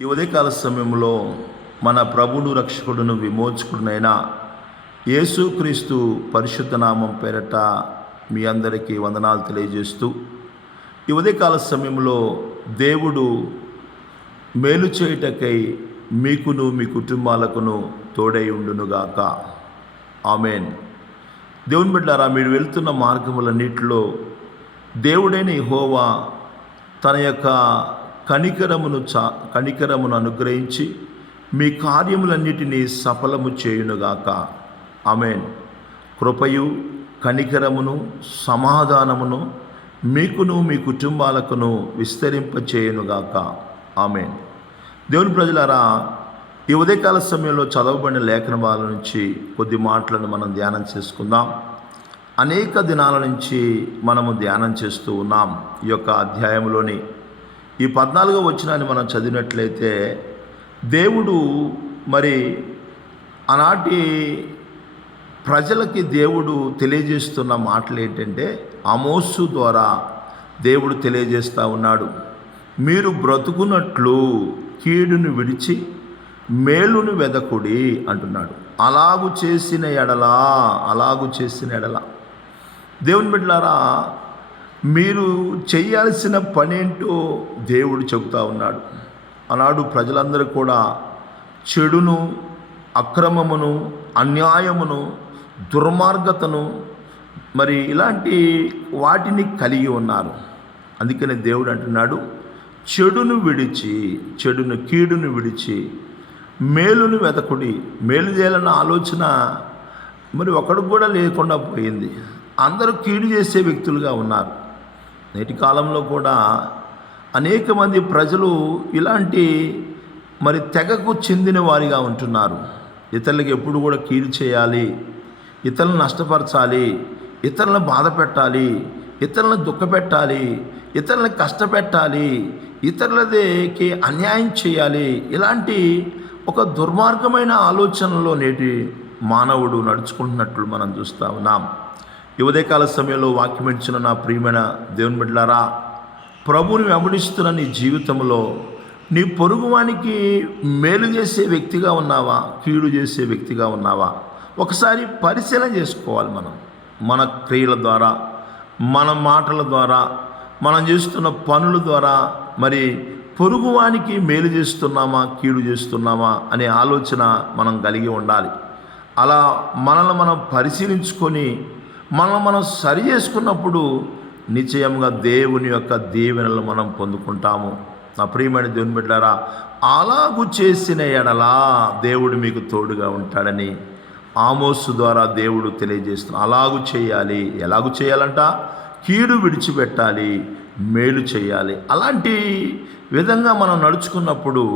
ఈ ఉదయకాల సమయంలో మన ప్రభును రక్షకుడును విమోచకుడునైన యేసుక్రీస్తు పరిశుద్ధ నామం పేరట మీ అందరికీ వందనాలు తెలియజేస్తూ ఈ ఉదయకాల సమయంలో దేవుడు మేలు చేయుటకై మీకును మీ కుటుంబాలకును తోడై ఉండునుగాక. ఆమెన్. దేవుని బిడ్డలారా, మీరు వెళ్తున్న మార్గములన్నిటిలో దేవుడైన యెహోవా తన యొక్క కనికరమును అనుగ్రహించి మీ కార్యములన్నిటినీ సఫలము చేయునుగాక. ఆమెన్. కృపయు కనికరమును సమాధానమును మీకును మీ కుటుంబాలకును విస్తరింపచేయునుగాక. ఆమెన్. దేవుని ప్రజలారా, ఈ ఉదయకాల సమయంలో చదవబడిన లేఖన భాగాల నుంచి కొద్ది మాటలను మనం ధ్యానం చేసుకుందాం. అనేక దినాల నుంచి మనము ధ్యానం చేస్తూ ఉన్నాం. ఈ యొక్క అధ్యాయంలోని ఈ 14వ వచనాన్ని మనం చదివినట్లయితే దేవుడు ఆనాటి ప్రజలకి దేవుడు తెలియజేస్తున్న మాటలు ఏంటంటే, ఆమోసు ద్వారా దేవుడు తెలియజేస్తూ ఉన్నాడు. మీరు బ్రతుకున్నట్లు కీడును విడిచి మేలును వెదకుడి అంటున్నాడు. అలాగు చేసిన ఎడల దేవుని బిడ్డలారా, మీరు చేయాల్సిన పనేంటో దేవుడు చెబుతూ ఉన్నాడు. ఆనాడు ప్రజలందరూ కూడా చెడును, అక్రమమును, అన్యాయమును, దుర్మార్గతను ఇలాంటి వాటిని కలిగి ఉన్నారు. అందుకనే దేవుడు అంటున్నాడు, కీడును విడిచి మేలును వెదకుడి. మేలు చేయాలన్న ఆలోచన ఒకడు కూడా లేకుండా పోయింది. అందరూ కీడు చేసే వ్యక్తులుగా ఉన్నారు. నేటి కాలంలో కూడా అనేక మంది ప్రజలు ఇలాంటి తెగకు చెందిన వారిగా ఉంటున్నారు. ఇతరులకు ఎప్పుడు కూడా కీడు చేయాలి, ఇతరులను నష్టపరచాలి, ఇతరులను బాధ పెట్టాలి, ఇతరులను దుఃఖపెట్టాలి, ఇతరులను కష్టపెట్టాలి, ఇతరులకి అన్యాయం చేయాలి. ఇలాంటి ఒక దుర్మార్గమైన ఆలోచనలో నేటి మానవుడు నడుచుకుంటున్నట్లు మనం చూస్తూ ఉన్నాం. ఈ ఉదయకాల సమయంలో వాక్యం ఇచ్చిన నా ప్రియమైన దేవుని బిడ్డలారా, ప్రభువుని వెంబడిస్తున్న నీ జీవితంలో నీ పొరుగువానికి మేలు చేసే వ్యక్తిగా ఉన్నావా, కీడు చేసే వ్యక్తిగా ఉన్నావా? ఒకసారి పరిశీలన చేసుకోవాలి. మన క్రియల ద్వారా, మన మాటల ద్వారా, మనం చేస్తున్న పనుల ద్వారా పొరుగువానికి మేలు చేస్తున్నామా, కీడు చేస్తున్నామా అనే ఆలోచన మనం కలిగి ఉండాలి. అలా మనల్ని మనం పరిశీలించుకొని మనం సరి చేసుకున్నప్పుడు నిశ్చయంగా దేవుని యొక్క దీవెనలు మనం పొందుకుంటాము. నా ప్రియమైన దేవుని బిడ్డలారా, అలాగు చేసిన ఎడలా దేవుడు మీకు తోడుగా ఉంటాడని ఆమోసు ద్వారా దేవుడు తెలియజేస్తున్నాడు. అలాగు చేయాలి. ఎలాగూ చేయాలంట? కీడు విడిచిపెట్టాలి, మేలు చేయాలి. అలాంటి విధంగా మనం నడుచుకున్నప్పుడు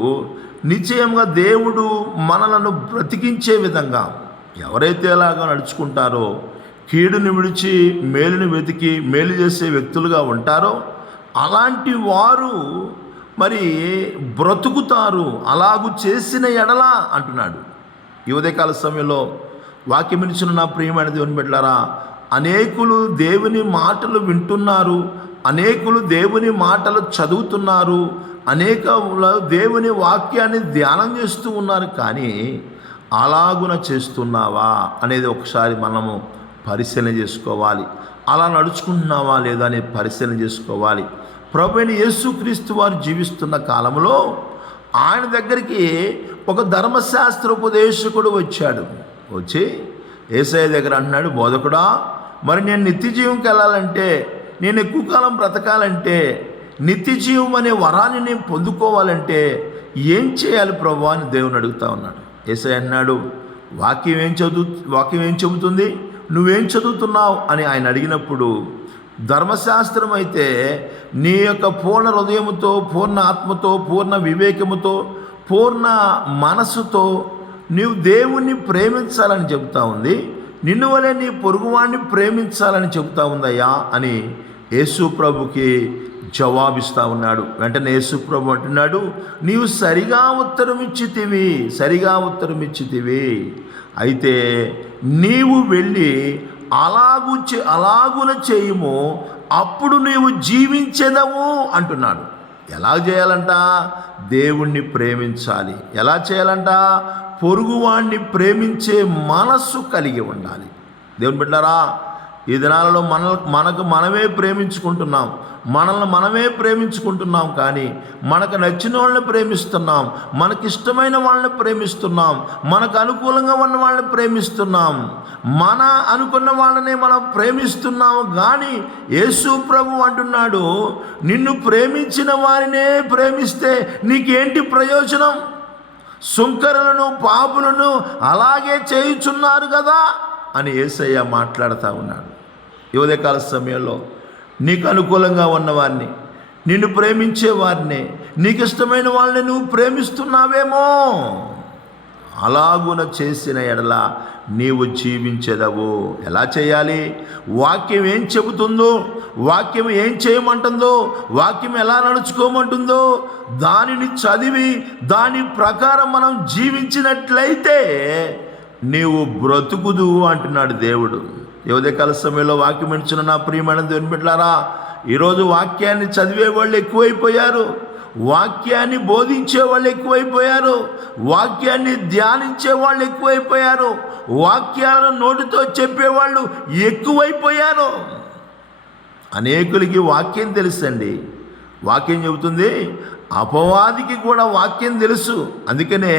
నిశ్చయంగా దేవుడు మనలను బ్రతికించే విధంగా, ఎవరైతే అలాగా నడుచుకుంటారో, కీడుని విడిచి మేలుని వెతికి మేలు చేసే వ్యక్తులుగా ఉంటారో అలాంటి వారు బ్రతుకుతారు. అలాగు చేసిన ఎడల అంటున్నాడు. ఈ ఉదయకాల సమయంలో వాక్యం ఇచ్చిన నా ప్రియమైన దేవుని బిడ్డలారా, అనేకులు దేవుని మాటలు వింటున్నారు, అనేకులు దేవుని మాటలు చదువుతున్నారు, అనేక దేవుని వాక్యాన్ని ధ్యానం చేస్తూ ఉన్నారు. కానీ అలాగున చేస్తున్నావా అనేది ఒకసారి మనము పరిశీలన చేసుకోవాలి. అలా నడుచుకుంటున్నావా లేదా అని పరిశీలన చేసుకోవాలి. ప్రభువైన యేసుక్రీస్తు వారు జీవిస్తున్న కాలంలో ఆయన దగ్గరికి ఒక ధర్మశాస్త్ర ఉపదేశకుడు వచ్చాడు. వచ్చి యేసయ్య దగ్గర అంటున్నాడు, బోధకుడా, నేను నిత్య జీవంకి వెళ్ళాలంటే, నేను ఎక్కువ కాలం బ్రతకాలంటే, నిత్య జీవం అనే వరాన్ని నేను పొందుకోవాలంటే ఏం చేయాలి ప్రభువా అని దేవుని అడుగుతా ఉన్నాడు. యేసయ్య అన్నాడు, వాక్యం ఏం చెబుతుంది, నువ్వేం చదువుతున్నావు అని ఆయన అడిగినప్పుడు, ధర్మశాస్త్రం అయితే నీ యొక్క పూర్ణ హృదయముతో, పూర్ణ ఆత్మతో, పూర్ణ వివేకముతో, పూర్ణ మనస్సుతో నీవు దేవుణ్ణి ప్రేమించాలని చెబుతా ఉంది, నిన్ను వలె నీ పొరుగువాణ్ణి ప్రేమించాలని చెబుతా ఉందయ్యా అని యేసు ప్రభుకి జవాబిస్తూ ఉన్నాడు. వెంటనే యేసు ప్రభు అంటున్నాడు, నీవు సరిగా ఉత్తరం ఇచ్చితివి. అయితే నీవు వెళ్ళి అలాగున చేయుము, అప్పుడు నీవు జీవించెదవు అంటున్నాడు. ఎలా చేయాలంట? దేవుణ్ణి ప్రేమించాలి. ఎలా చేయాలంట? పొరుగువాణ్ణి ప్రేమించే మనస్సు కలిగి ఉండాలి. దేవుని బిడ్డలారా, ఈ దినాలలో మనకు మనమే ప్రేమించుకుంటున్నాం, మనల్ని మనమే ప్రేమించుకుంటున్నాం. కానీ మనకు నచ్చిన వాళ్ళని ప్రేమిస్తున్నాం, మనకిష్టమైన వాళ్ళని ప్రేమిస్తున్నాం, మనకు అనుకూలంగా ఉన్న వాళ్ళని ప్రేమిస్తున్నాం, మన అనుకున్న వాళ్ళనే మనం ప్రేమిస్తున్నాము. కానీ యేసు ప్రభు అంటున్నాడు, నిన్ను ప్రేమించిన వారినే ప్రేమిస్తే నీకేంటి ప్రయోజనం? సుంకరులను పాపులను అలాగే చేయుచున్నారు కదా అని యేసయ్య మాట్లాడుతూ ఉన్నాడు. ఈ ఉదయకాల సమయంలో నీకు అనుకూలంగా ఉన్నవారిని, నిన్ను ప్రేమించే వారిని, నీకు ఇష్టమైన వాళ్ళని నువ్వు ప్రేమిస్తున్నావేమో. అలాగున చేసిన ఎడల నీవు జీవించెదవు. ఎలా చేయాలి? వాక్యం ఏం చెబుతుందో, వాక్యం ఏం చేయమంటుందో, వాక్యం ఎలా నడుచుకోమంటుందో దానిని చదివి దాని ప్రకారం మనం జీవించినట్లయితే నీవు బ్రతుకుదు అంటున్నాడు దేవుడు. ఈ ఉదయకాల సమయంలో వాక్యం ఇచ్చిన నా ప్రియమైన దేవుని బిడ్డలారా, ఈరోజు వాక్యాన్ని చదివే వాళ్ళు ఎక్కువైపోయారు, వాక్యాన్ని బోధించే వాళ్ళు ఎక్కువైపోయారు, వాక్యాన్ని ధ్యానించే వాళ్ళు ఎక్కువైపోయారు, వాక్యాలను నోటితో చెప్పేవాళ్ళు ఎక్కువైపోయారు. అనేకులకి వాక్యం తెలుసండి. వాక్యం చెబుతుంది, అపవాదికి కూడా వాక్యం తెలుసు. అందుకనే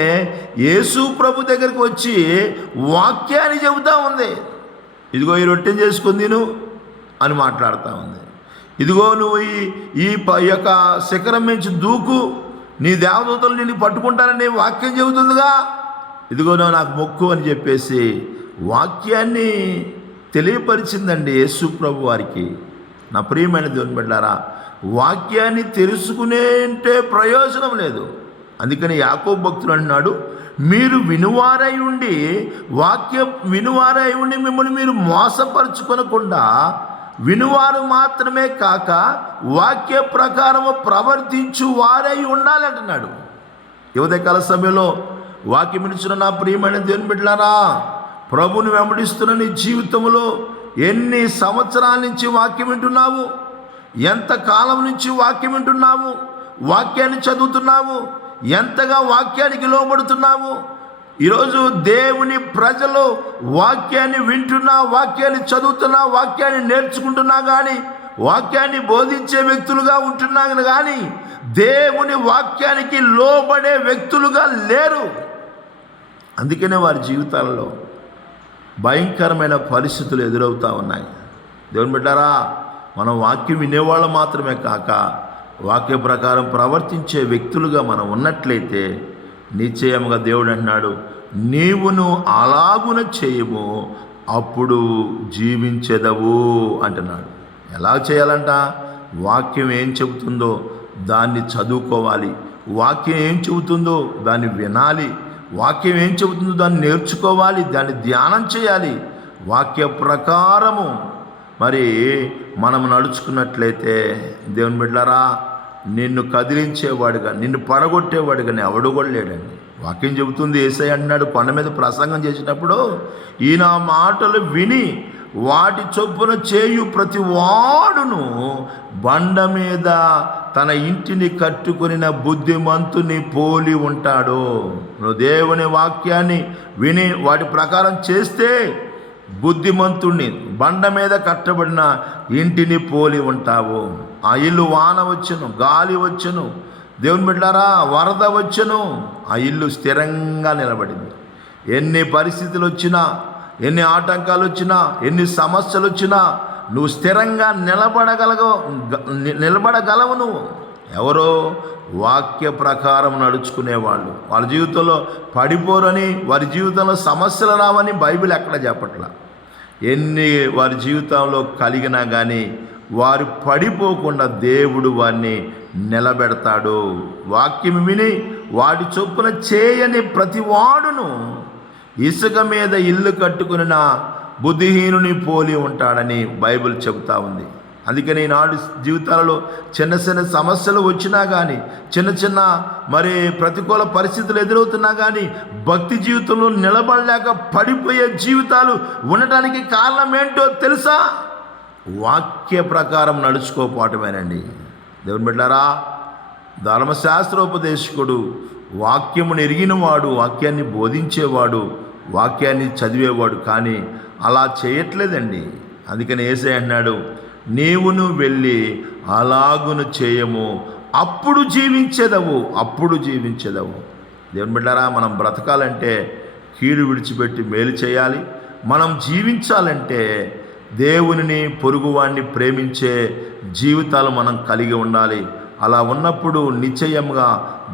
యేసు ప్రభు దగ్గరికి వచ్చి వాక్యాన్ని చెబుతూ ఉంది. ఇదిగో ఈ రొట్టె చేసుకుని తిను అని మాట్లాడుతూ ఉంది. ఇదిగో నువ్వు ఈ యొక్క శిఖరం నుంచి దూకు, నీ దేవదూతలు నిన్ను పట్టుకుంటారని వాక్యం చెబుతుందిగా. ఇదిగో నాకు మొక్కు అని చెప్పేసి వాక్యాన్ని తెలియపరిచిందండి యేసు ప్రభు వారికి. నా ప్రియమైన దేవుని బిడ్డలారా, వాక్యాన్ని తెలుసుకునే ప్రయోజనం లేదు. అందుకని యాకోబు భక్తుడు అంటున్నాడు, మీరు వినువారై ఉండి మిమ్మల్ని మీరు మోసపరుచుకొనకుండా వినువారు మాత్రమే కాక వాక్య ప్రకారము ప్రవర్తించు వారై ఉండాలంటున్నాడు. ఉదయకాల సమయంలో వాక్యం వినిచిన నా ప్రియమైన దేవుని బిడ్డలారా, ప్రభుని వెంబడిస్తున్న నీ జీవితంలో ఎన్ని సంవత్సరాల నుంచి వాక్యం వింటున్నావు? ఎంత కాలం నుంచి వాక్యం వింటున్నావు? వాక్యాన్ని చదువుతున్నావు? ఎంతగా వాక్యానికి లోబడుతున్నావు? ఈరోజు దేవుని ప్రజలు వాక్యాన్ని వింటున్నా, వాక్యాన్ని చదువుతున్నా, వాక్యాన్ని నేర్చుకుంటున్నా, కానీ వాక్యాన్ని బోధించే వ్యక్తులుగా ఉంటున్నా కానీ దేవుని వాక్యానికి లోబడే వ్యక్తులుగా లేరు. అందుకనే వారి జీవితాలలో భయంకరమైన పరిస్థితులు ఎదురవుతూ ఉన్నాయి. దేవుని బిడ్డారా, మనం వాక్యం వినేవాళ్ళు మాత్రమే కాక వాక్య ప్రకారం ప్రవర్తించే వ్యక్తులుగా మనం ఉన్నట్లయితే నిశ్చయముగా దేవుడు అంటున్నాడు, నీవును అలాగున చేయము, అప్పుడు జీవించెదవు అంటున్నాడు. ఎలా చేయాలంట? వాక్యం ఏం చెబుతుందో దాన్ని చదువుకోవాలి, వాక్యం ఏం చెబుతుందో దాన్ని వినాలి, వాక్యం ఏం చెబుతుందో దాన్ని నేర్చుకోవాలి, దాన్ని ధ్యానం చేయాలి. వాక్య ప్రకారము మరి మనం నడుచుకున్నట్లయితే దేవుని బిడ్డలారా, నిన్ను కదిలించేవాడుగా, నిన్ను పడగొట్టేవాడుగా ఎవడు కూడా లేడండి. వాక్యం చెబుతుంది. యేసయ్య అన్నాడు కొండ మీద ప్రసంగం చేసేటప్పుడు, ఈయన మాటలు విని వాటి చొప్పున చేయు ప్రతి వాడును బండ మీద తన ఇంటిని కట్టుకొనిన బుద్ధిమంతుని పోలి ఉంటాడు. నువ్వు దేవుని వాక్యాన్ని విని వాటి ప్రకారం చేస్తే బుద్ధిమంతుణ్ణి, బండ మీద కట్టబడిన ఇంటిని పోలి ఉంటావు. ఆ ఇల్లు వాన వచ్చును, గాలి వచ్చును, దేవుని బిడ్డలారా వరద వచ్చును, ఆ ఇల్లు స్థిరంగా నిలబడింది. ఎన్ని పరిస్థితులు వచ్చినా, ఎన్ని ఆటంకాలు వచ్చినా, ఎన్ని సమస్యలు వచ్చినా నువ్వు స్థిరంగా నిలబడగలవు. నువ్వు ఎవరో వాక్య ప్రకారం నడుచుకునేవాళ్ళు వాళ్ళ జీవితంలో పడిపోరని, వారి జీవితంలో సమస్యలు రావని బైబిల్ ఎక్కడ చెప్పట్లా. ఎన్ని వారి జీవితంలో కలిగినా కానీ వారు పడిపోకుండా దేవుడు వారిని నిలబెడతాడు. వాక్యం విని వాటి చొప్పున చేయని ప్రతి వాడును ఇసుక మీద ఇల్లు కట్టుకున్న బుద్ధిహీనుని పోలి ఉంటాడని బైబిల్ చెబుతా ఉంది. అందుకని ఈనాడు జీవితాలలో చిన్న చిన్న సమస్యలు వచ్చినా కానీ, చిన్న చిన్న మరి ప్రతికూల పరిస్థితులు ఎదురవుతున్నా కానీ భక్తి జీవితంలో నిలబడలేక పడిపోయే జీవితాలు ఉండటానికి కారణం ఏంటో తెలుసా? వాక్య ప్రకారం నడుచుకోపోవటమేనండి. దేవుని బిడ్డలారా, ధర్మశాస్త్రోపదేశకుడు, వాక్యమును ఎరిగినవాడు, వాక్యాన్ని బోధించేవాడు, వాక్యాన్ని చదివేవాడు, కానీ అలా చేయట్లేదండి. అందుకని యేసయ్య అన్నాడు, నీవును వెళ్ళి అలాగును చేయము, అప్పుడు జీవించేదవు, అప్పుడు జీవించేదవు. దేవుని బిడ్డారా, మనం బ్రతకాలంటే కీడు విడిచిపెట్టి మేలు చేయాలి. మనం జీవించాలంటే దేవునిని, పొరుగువాడిని ప్రేమించే జీవితాలు మనం కలిగి ఉండాలి. అలా ఉన్నప్పుడు నిశ్చయంగా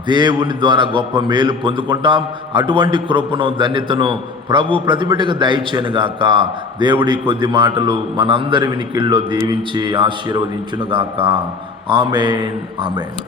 దేవుని ద్వారా గొప్ప మేలు పొందుకుంటాం. అటువంటి కృపను, ధన్యతను ప్రభు ప్రతిబిడ్డకు దయచేయనుగాక. దేవుడి కొద్ది మాటలు మనందరి వినికిల్లో దీవించి ఆశీర్వదించునుగాక. ఆమేన్, ఆమేన్.